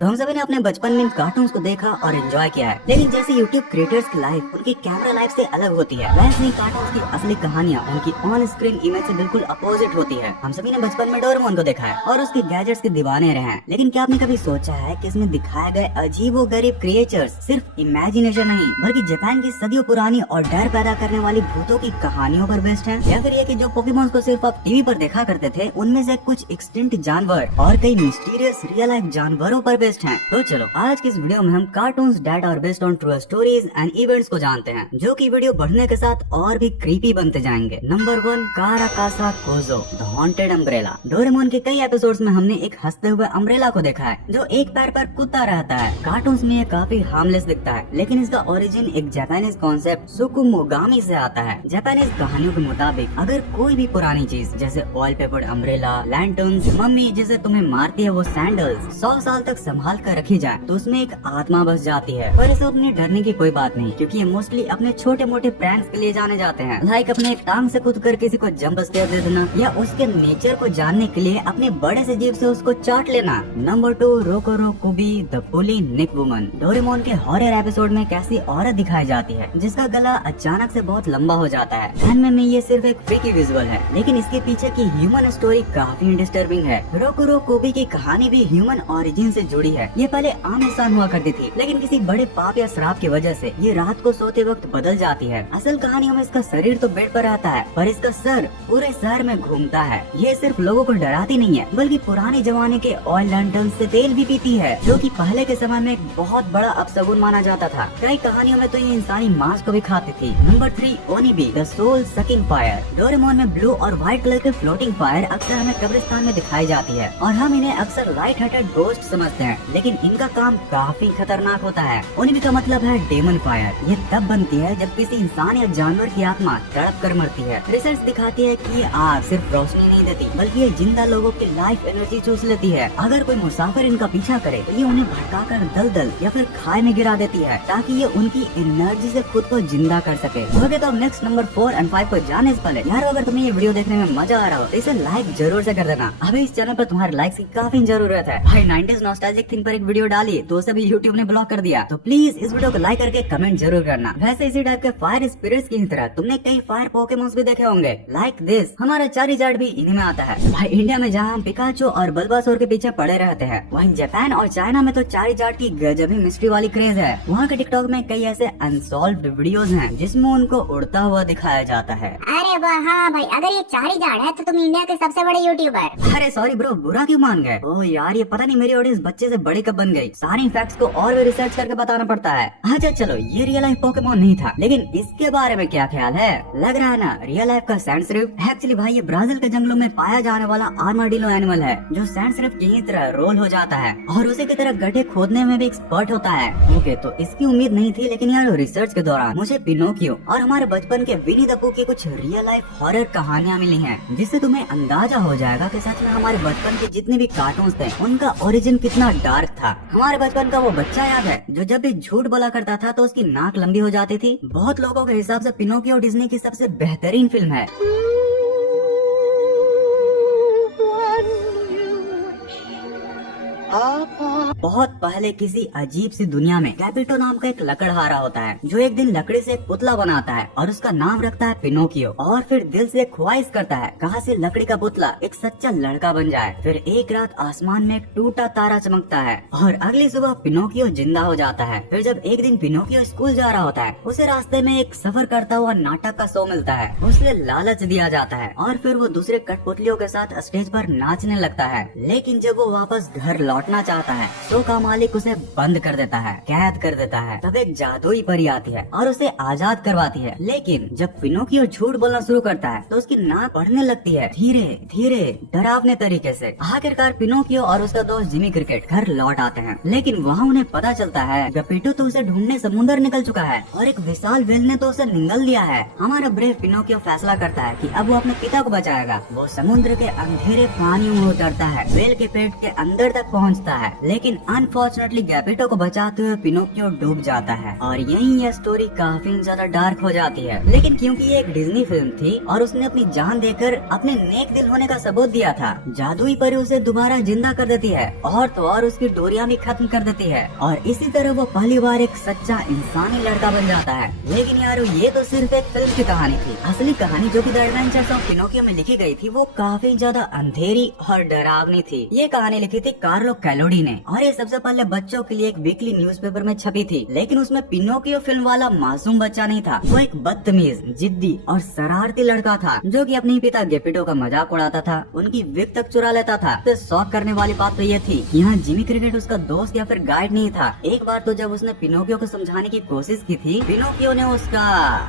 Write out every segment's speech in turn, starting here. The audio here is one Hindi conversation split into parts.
तो हम सभी ने अपने बचपन में इन कार्टून्स को देखा और एंजॉय किया है, लेकिन जैसे यूट्यूब क्रिएटर्स की लाइफ उनकी कैमरा लाइफ से अलग होती है, वैसे ही कार्टून्स की असली कहानियाँ उनकी ऑन स्क्रीन इमेज से बिल्कुल अपोजिट होती है। हम सभी ने बचपन में डोरेमोन को देखा है और उसके गैजेट्स के दीवाने रहे हैं, लेकिन क्या आपने कभी सोचा है कि इसमें दिखाए गए अजीबोगरीब क्रिएचर्स सिर्फ इमेजिनेशन नहीं बल्कि जापान की सदियों पुरानी और डर पैदा करने वाली भूतों की कहानियों पर बेस्ड है, या फिर ये कि जो पोकेमॉन्स को सिर्फ आप टीवी पर देखा करते थे उनमें से कुछ एक्सटिंक्ट जानवर और कई मिस्टीरियस रियल लाइफ जानवरों पर बेस्ड हैं। तो चलो आज की इस वीडियो में हम cartoons that are based on true stories and events को जानते हैं, जो कि वीडियो बढ़ने के साथ और भी क्रीपी बनते जाएंगे। Number 1, Karakasa Kozo the haunted umbrella. Doraemon के कई एपिसोड्स में हमने एक हंसते हुए अम्ब्रेला को देखा है जो एक पैर पर कूदता रहता है। कार्टून्स में ये काफी हार्मलेस दिखता है, लेकिन इसका ओरिजिन एक जापानीज कॉन्सेप्ट सुकुमोगामी से आता है। जापानीज कहानियों के मुताबिक अगर कोई भी पुरानी चीज जैसे oil peppered umbrella, lanterns, mummy जिसे तुम्हें मारती है वो सैंडल्स 100 साल तक संभाल कर रखी जाए तो उसमें एक आत्मा बस जाती है। पर इसे उतनी डरने की कोई बात नहीं, क्योंकि ये मोस्टली अपने छोटे मोटे प्रैंक्स के लिए जाने जाते हैं, लाइक अपने टांग से कूद कर किसी को जंप स्केयर दे देना या उसके नेचर को जानने के लिए अपने बड़े से जीभ से उसको चाट लेना। Number 2, Rokurokubi the pulley neck woman. Doraemon के हॉरर एपिसोड में कैसी औरत दिखाई जाती है जिसका गला अचानक से बहुत लंबा हो जाता है। एनिमे में ये सिर्फ एक फ्रीकी विजुअल है, लेकिन इसके पीछे की ह्यूमन स्टोरी काफी डिस्टर्बिंग है। रोकोरो कुबी की कहानी भी ह्यूमन ओरिजिन से जुड़ी है। ये पहले आम इंसान हुआ करती थी, लेकिन किसी बड़े पाप या श्राप की वजह से ये रात को सोते वक्त बदल जाती है। असल कहानियों में इसका शरीर तो बेड पर रहता है, पर इसका सर पूरे शहर में घूमता है। ये सिर्फ लोगों को डराती नहीं है, बल्कि पुराने जमाने के ऑयल लैंटर्न से तेल भी पीती है, जो कि पहले के समय में एक बहुत बड़ा अपशगुन माना जाता था। कई कहानियों में तो ये इंसानी मांस को भी खाती थी। Number 3, Onibi the soul sucking fire. Doraemon में ब्लू और व्हाइट कलर के फ्लोटिंग फायर अक्सर हमें कब्रिस्तान में दिखाई जाती है और हम इन्हें अक्सर लाइट हार्टेड गोस्ट समझते हैं, लेकिन इनका काम काफी खतरनाक होता है। ओनिबी का मतलब है डेमन फायर। ये तब बनती है जब किसी इंसान या जानवर की आत्मा तड़प कर मरती है। रिसर्च दिखाती है कि ये आग सिर्फ रोशनी नहीं देती, बल्कि ये जिंदा लोगों की लाइफ एनर्जी चूस लेती है। अगर कोई मुसाफिर इनका पीछा करे तो ये उन्हें भटकाकर दलदल या फिर खाई में गिरा देती है, ताकि ये उनकी एनर्जी से खुद को जिंदा कर सके। ओके, तो नेक्स्ट नंबर 4 और 5 पर जाने से पहले यार, अगर तुम्हें ये वीडियो देखने में मजा आ रहा हो तो इसे लाइक जरूर से कर देना। अभी इस चैनल पर तुम्हारे लाइक्स की काफी जरूरत है भाई। 90s नॉस्टैल्जिक थिंग पर एक वीडियो डाली तो उसे भी यूट्यूब ने ब्लॉक कर दिया, तो प्लीज इस वीडियो को लाइक करके कमेंट जरूर करना। वैसे इसी टाइप के फायर स्पिरिट्स की तरह तुमने कई फायर पोकेमॉन्स भी देखे होंगे, लाइक दिस। हमारा चारिजार्ड भी इन्हीं में आता है भाई। इंडिया में जहाँ हम पिकाचू और बल्बासोर के पीछे पड़े रहते हैं, वहीं जापान और चाइना में तो चारिजार्ड की गजब ही मिस्ट्री वाली क्रेज है। वहाँ के टिकटॉक में कई ऐसे अनसॉल्व्ड वीडियोस हैं जिसमें उनको उड़ता हुआ दिखाया जाता है। अरे वाह, हाँ भाई, अगर ये चारिजार्ड है तो तुम इंडिया के सबसे बड़े यूट्यूबर। अरे सॉरी ब्रो, बुरा क्यों मान गए? ओह यार, ये पता नहीं मेरी ऑडियंस बच्चे से बड़ी कब बन गई। सारी फैक्ट्स को और भी रिसर्च करके बताना पड़ता है। अच्छा चलो, ये रियल लाइफ पोकेमॉन नहीं था, लेकिन इसके बारे में क्या ख्याल है? लग रहा है ना रियल लाइफ का सैंड श्रिम्प। एक्चुअली भाई ये ब्राजील के जंगलों में पाया जाने वाला आर्माडिलो एनिमल है, जो सैंड श्रिम्प की तरह रोल हो जाता है और उसी की तरह गड्ढे खोदने में भी एक्सपर्ट होता है। ओके, तो इसकी उम्मीद नहीं थी, लेकिन यार रिसर्च के दौरान मुझे पिनोकियो और हमारे बचपन के विनी द पू की कुछ रियल लाइफ हॉरर कहानियाँ मिली हैं, जिससे तुम्हें अंदाजा हो जाएगा कि सच में हमारे बचपन के जितने भी कार्टून्स थे उनका ओरिजिन कितना डार्क था। हमारे बचपन का वो बच्चा याद है जो जब भी झूठ बोला करता था तो उसकी नाक लंबी हो जाती थी? बहुत लोगों के हिसाब से पिनोकियो डिज्नी की सबसे बेहतरीन फिल्म है। बहुत पहले किसी अजीब सी दुनिया में कैपिटो नाम का एक लकड़हारा होता है, जो एक दिन लकड़ी से एक पुतला बनाता है और उसका नाम रखता है पिनोकियो, और फिर दिल से ख्वाहिश करता है कहाँ से लकड़ी का पुतला एक सच्चा लड़का बन जाए। फिर एक रात आसमान में एक टूटा तारा चमकता है और अगली सुबह पिनोकियो जिंदा हो जाता है। फिर जब एक दिन पिनोकियो स्कूल जा रहा होता है, उसे रास्ते में एक सफर करता हुआ नाटक का शो मिलता है। उसे लालच दिया जाता है और फिर वो दूसरे कठपुतलियों के साथ स्टेज पर नाचने लगता है। लेकिन जब वो वापस घर लौटना चाहता है, शो का मालिक उसे बंद कर देता है, कैद कर देता है। तब एक जादुई परी आती है और उसे आजाद करवाती है। लेकिन जब पिनोकियो झूठ बोलना शुरू करता है तो उसकी नाक बढ़ने लगती है, धीरे धीरे डरावने तरीके से। आखिरकार पिनोकियो और उसका दोस्त जिमी क्रिकेट घर लौट आते हैं, लेकिन वहाँ उन्हें पता चलता है गपेटो तो उसे ढूंढने समुद्र निकल चुका है और एक विशाल व्हेल ने तो उसे निगल लिया है। हमारा ब्रेव पिनोकियो फैसला करता है कि अब वो अपने पिता को बचाएगा। वो समुद्र के अंधेरे पानियों में उतरता है, व्हेल के पेट के अंदर तक पहुँच पहुंचता है, लेकिन अनफॉर्चुनेटली गेपिटो को बचाते हुए पिनोकियो डूब जाता है और यहीं यह स्टोरी काफी ज्यादा डार्क हो जाती है। लेकिन क्योंकि ये एक डिज्नी फिल्म थी और उसने अपनी जान देकर अपने नेक दिल होने का सबूत दिया था, जादुई परी उसे दोबारा जिंदा कर देती है और तो और उसकी डोरियां भी खत्म कर देती है और इसी तरह वो पहली बार एक सच्चा इंसानी लड़का बन जाता है। लेकिन यारो ये तो सिर्फ एक फिल्म की कहानी थी। असली कहानी जो कि द एडवेंचर्स ऑफ पिनोकियो में लिखी गई थी वो काफी ज्यादा अंधेरी और डरावनी थी। ये कहानी लिखी थी कार्लो कैलोडी ने और ये सबसे पहले बच्चों के लिए एक वीकली न्यूज़पेपर में छपी थी। लेकिन उसमें पिनोकियो फिल्म वाला मासूम बच्चा नहीं था, वो एक बदतमीज, जिद्दी और शरारती लड़का था जो कि अपने पिता गेपिटो का मजाक उड़ाता था, उनकी विग तक चुरा लेता था। तो शौक करने वाली बात तो ये थी, यहाँ जिमी क्रिकेट उसका दोस्त या फिर गाइड नहीं था। एक बार तो जब उसने पिनोकियो को समझाने की कोशिश की थी, पिनोकियो ने उसका,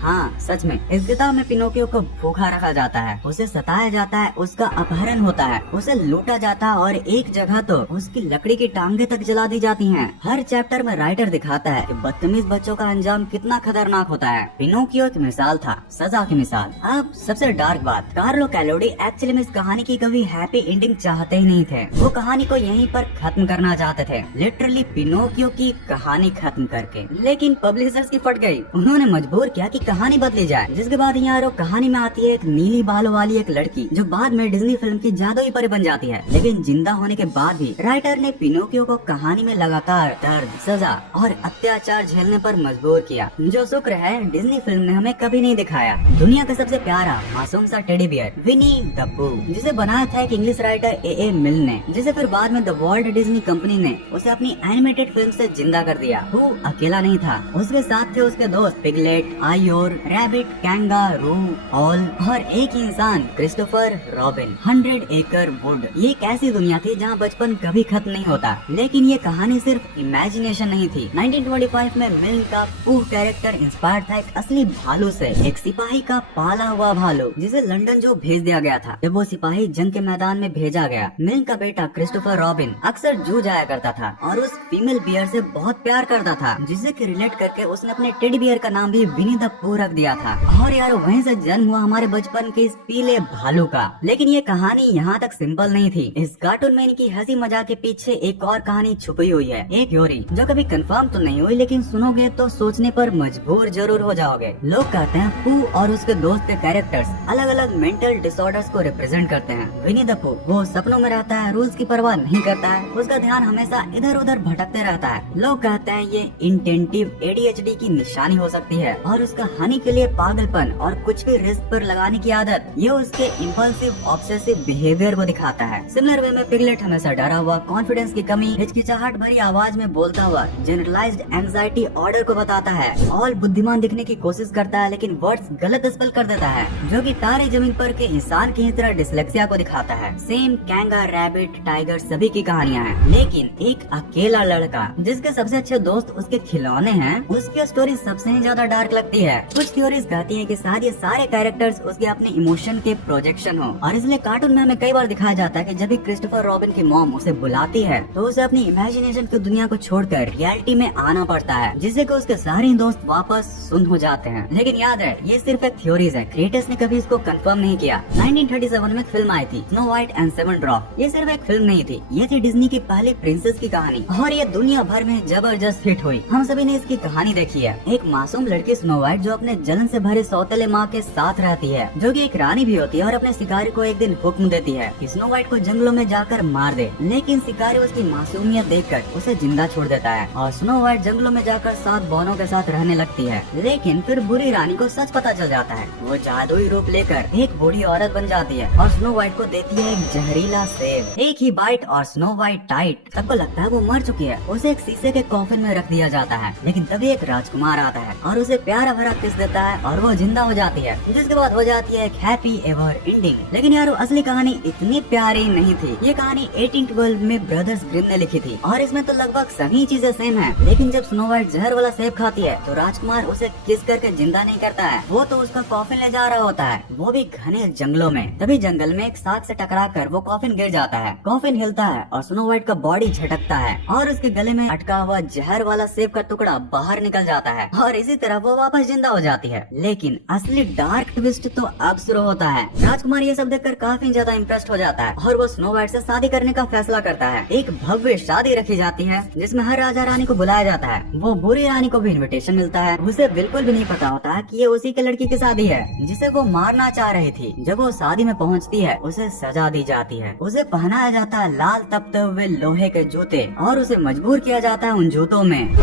हाँ सच में इस किताब में पिनोकियो को भूखा रखा जाता है, उसे सताया जाता है, उसका अपहरण होता है, उसे लूटा जाता है और एक जगह तो उसकी लकड़ी की टांगे तक जला दी जाती हैं। हर चैप्टर में राइटर दिखाता है कि बदतमीज बच्चों का अंजाम कितना खतरनाक होता है। पिनोकियो एक मिसाल था, सजा की मिसाल। अब सबसे डार्क बात, कार्लो कैलोडी एक्चुअली में इस कहानी की कभी हैप्पी एंडिंग चाहते ही नहीं थे। वो कहानी को यहीं पर खत्म करना चाहते थे, लिटरली पिनोकियो की कहानी खत्म करके। लेकिन पब्लिशर्स की फट गई, उन्होंने मजबूर किया कि कहानी बदली जाए। जिसके बाद यारो कहानी में आती है एक नीली बालों वाली एक लड़की जो बाद में डिज्नी फिल्म की जादुई परी बन जाती है। लेकिन जिंदा होने के बाद भी राइटर ने पिनोकियो को कहानी में लगातार दर्द, सजा और अत्याचार झेलने पर मजबूर किया, जो शुक्र है डिज्नी फिल्म ने हमें कभी नहीं दिखाया। दुनिया का सबसे प्यारा मासूम सा टेडी बियर विनी द पू, जिसे बनाया था एक इंग्लिश राइटर ए मिल ने, जिसे फिर बाद में द वॉल्ट डिज्नी कंपनी ने उसे अपनी एनिमेटेड फिल्म से जिंदा कर दिया। वो अकेला नहीं था, उसके साथ थे उसके दोस्त पिगलेट, आयोर, रैबिट, कैंगारू, ऑल और एक ही इंसान क्रिस्टोफर रॉबिन। 100 एकड़ वुड, ये एक ऐसी दुनिया थी जहाँ बचपन कभी खत्म नहीं होता। लेकिन ये कहानी सिर्फ इमेजिनेशन नहीं थी। 1925 में मिल्न का पू कैरेक्टर इंस्पायर था एक असली भालू से, एक सिपाही का पाला हुआ भालू जिसे लंदन जो भेज दिया गया था। जब वो सिपाही जंग के मैदान में भेजा गया, मिल्न का बेटा क्रिस्टोफर रॉबिन अक्सर जू जाया करता था और उस फीमेल बियर से बहुत प्यार करता था, जिसे कि रिलेट करके उसने अपने टेडी बियर का नाम भी विनी द पू रख दिया था। और यार वहीं से जन्म हुआ हमारे बचपन के इस पीले भालू का। लेकिन ये कहानी यहाँ तक सिंपल नहीं थी। इस कार्टून में इनकी हंसी मजाक के पीछे एक और कहानी छुपी हुई है, एक थ्योरी जो कभी कंफर्म तो नहीं हुई, लेकिन सुनोगे तो सोचने पर मजबूर जरूर हो जाओगे। लोग कहते हैं पू और उसके दोस्त के कैरेक्टर्स अलग अलग मेंटल डिसऑर्डर्स को रिप्रेजेंट करते हैं। विनी द पू वो सपनों में रहता है, रूल्स की परवाह नहीं करता है, उसका ध्यान हमेशा इधर उधर भटकते रहता है। लोग कहते हैं ये इंटेंटिव ADHD की निशानी हो सकती है और उसका हनी के लिए पागलपन और कुछ भी रिस्क पर लगाने की आदत, ये उसके इम्पल्सिव ऑब्सेसिव बिहेवियर को दिखाता है। सिमिलर वे में पिगलेट हमेशा डरा हुआ, कॉन्फिडेंस की कमी, हिचकिचाहट भरी आवाज में बोलता हुआ जनरलाइज्ड एंजाइटी ऑर्डर को बताता है। ऑल बुद्धिमान दिखने की कोशिश करता है लेकिन वर्ड्स गलत स्पेल कर देता है, जो कि तारे जमीन पर के इंसान की तरह डिसलेक्सिया को दिखाता है। सेम कैंगा, रैबिट, टाइगर सभी की कहानियां हैं। लेकिन एक अकेला लड़का जिसके सबसे अच्छे दोस्त उसके खिलौने हैं, उसकी स्टोरी सबसे ही ज्यादा डार्क लगती है। कुछ थ्योरीज कहती हैं कि शायद ये सारे कैरेक्टर्स उसके अपने इमोशन के प्रोजेक्शन हो और इसलिए कार्टून में हमें कई बार दिखाया जाता है कि जब भी क्रिस्टोफर रॉबिन की मॉम उसे बुलाती है तो उसे अपनी इमेजिनेशन की दुनिया को छोड़कर रियलिटी में आना पड़ता है, जिससे कि उसके सारे दोस्त वापस सुन हो जाते हैं। लेकिन याद है ये सिर्फ एक थ्योरीज है, क्रिएटर्स ने कभी इसको कंफर्म नहीं किया। 1937 में एक फिल्म आई थी snow white and seven drop. ये सिर्फ एक फिल्म नहीं थी, ये थी डिज्नी की पहली प्रिंसेस की कहानी और ये दुनिया भर में जबरदस्त हिट हुई। हम सभी ने इसकी कहानी देखी है। एक मासूम लड़की स्नो व्हाइट जो अपने जलन से भरे सौतेले माँ के साथ रहती है, जो कि एक रानी भी होती है और अपने शिकारी को एक दिन हुक्म देती है कि स्नो व्हाइट को जंगलों में जाकर मार दे। लेकिन शिकारी उसकी मासूमियत देखकर उसे जिंदा छोड़ देता है और स्नो व्हाइट जंगलों में जाकर 7 बॉनों के साथ रहने लगती है। लेकिन फिर बुरी रानी को सच पता चल जाता है, वो जादुई रूप लेकर एक बूढ़ी औरत बन जाती है और स्नो व्हाइट को देती है एक जहरीला सेब। एक ही बाइट और स्नो व्हाइट टाइट, सबको लगता है वो मर चुकी है। उसे एक शीशे के कॉफिन में रख दिया जाता है, लेकिन तभी एक राजकुमार आता है और उसे प्यारा भरा किस देता है और वो जिंदा हो जाती है, जिसके बाद हो जाती है एक हैप्पी एवर एंडिंग। लेकिन यार असली कहानी इतनी प्यारी नहीं थी। ये कहानी 1812 में ब्रदर्स ग्रिम ने लिखी थी और इसमें तो लगभग सभी चीजें सेम है। लेकिन जब स्नो व्हाइट जहर वाला सेब खाती है तो राजकुमार उसे किस करके जिंदा नहीं करता है, वो तो उसका कॉफिन ले जा रहा होता है, वो भी घने जंगलों में। तभी जंगल में एक शाख से टकरा कर वो कॉफिन गिर जाता है, कॉफिन हिलता है और स्नो व्हाइट का बॉडी झटकता है और उसके गले में अटका हुआ जहर वाला सेब का टुकड़ा बाहर निकल जाता है और इसी तरह वो वापस जिंदा हो जाती है। लेकिन असली डार्क ट्विस्ट तो अब शुरू होता है। राजकुमार ये सब देखकर काफी ज्यादा इम्प्रेस्ड हो जाता है और वो स्नो व्हाइट से शादी करने का फैसला करता जाता है। एक भव्य शादी रखी जाती है जिसमें हर राजा रानी को बुलाया जाता है। वो बुरी रानी को भी इनविटेशन मिलता है। उसे बिल्कुल भी नहीं पता होता कि ये उसी के लड़की की शादी है जिसे वो मारना चाह रही थी। जब वो शादी में पहुंचती है उसे सजा दी जाती है। उसे पहनाया जाता है लाल तपते हुए लोहे के जूते और उसे मजबूर किया जाता है उन जूतों में।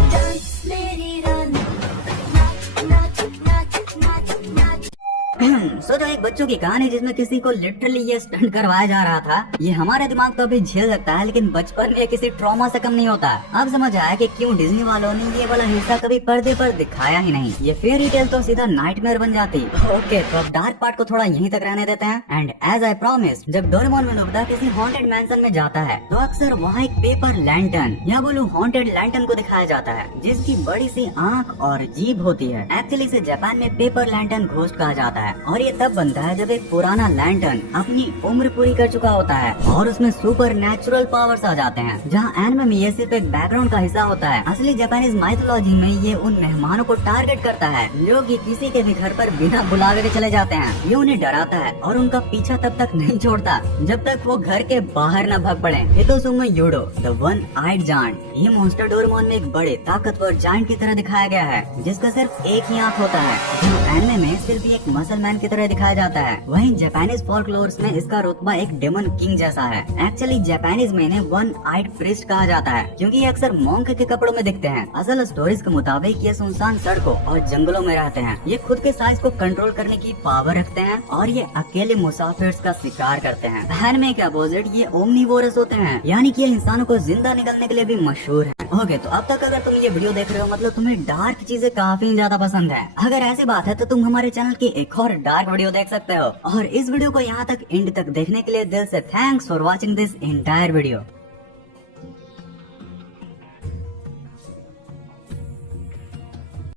सोचो एक बच्चों की कहानी जिसमें किसी को लिटरली ये स्टंट करवाया जा रहा था। ये हमारे दिमाग तो अभी झेल सकता है, लेकिन बचपन में किसी ट्रॉमा से कम नहीं होता। अब समझ आया कि क्यों डिज्नी वालों ने ये वाला हिस्सा कभी पर्दे पर दिखाया ही नहीं। ये फेयरी टेल तो सीधा नाइटमेयर बन जाती। ओके, तो अब डार्क पार्ट को थोड़ा यहीं तक रहने देते हैं। एंड एज आई प्रॉमिस, जब डोरेमोन में नोबिता किसी हॉन्टेड मैंशन में जाता है तो अक्सर वहाँ एक पेपर लैंटर्न या बोलूं हॉन्टेड लैंटर्न को दिखाया जाता है जिसकी बड़ी सी आँख और जीभ होती है। एक्चुअली इसे जापान में पेपर लैंटर्न घोस्ट कहा जाता है और ये तब बनता है जब एक पुराना लैंटर्न अपनी उम्र पूरी कर चुका होता है और उसमें सुपर नेचुरल पावर्स आ जाते हैं। जहाँ एनिमे में ये सिर्फ एक बैकग्राउंड का हिस्सा होता है, असली जापानीज माइथोलॉजी में ये उन मेहमानों को टारगेट करता है जो कि किसी के भी घर पर बिना बुलावे के चले जाते हैं। ये उन्हें डराता है और उनका पीछा तब तक नहीं छोड़ता जब तक वो घर के बाहर न भाग पड़े। हितोसुमे यूडो द वन आइड जायंट, ये मॉन्स्टर डोरेमोन में एक बड़े ताकतवर जायंट की तरह दिखाया गया है जिसका सिर्फ एक ही आँख होता है, जो एनिमे में सिर्फ एक मसल मैन की तरह दिखाया जाता है। वहीं जापानीज फोल्कलोर्स में इसका रुतबा एक डेमन किंग जैसा है। एक्चुअली जापानीज में इन्हें वन आइड प्रीस्ट कहा जाता है क्योंकि ये अक्सर मॉन्क के कपड़ों में दिखते हैं। असल स्टोरीज के मुताबिक ये सुनसान सड़कों और जंगलों में रहते हैं। ये खुद के साइज को कंट्रोल करने की पावर रखते हैं और ये अकेले मुसाफिर का शिकार करते हैं। एनिमे के अपोजिट ये ओमनीवोरस होते हैं, यानी कि ये इंसानों को जिंदा निकलने के लिए भी मशहूर है। ओके, तो अब तक अगर तुम ये वीडियो देख रहे हो मतलब तुम्हें डार्क चीजें काफी ज्यादा पसंद है। अगर ऐसी बात है तो तुम हमारे चैनल की एक और डार्क वीडियो देख सकते हो। और इस वीडियो को यहाँ तक एंड तक देखने के लिए दिल से thanks for watching this entire video.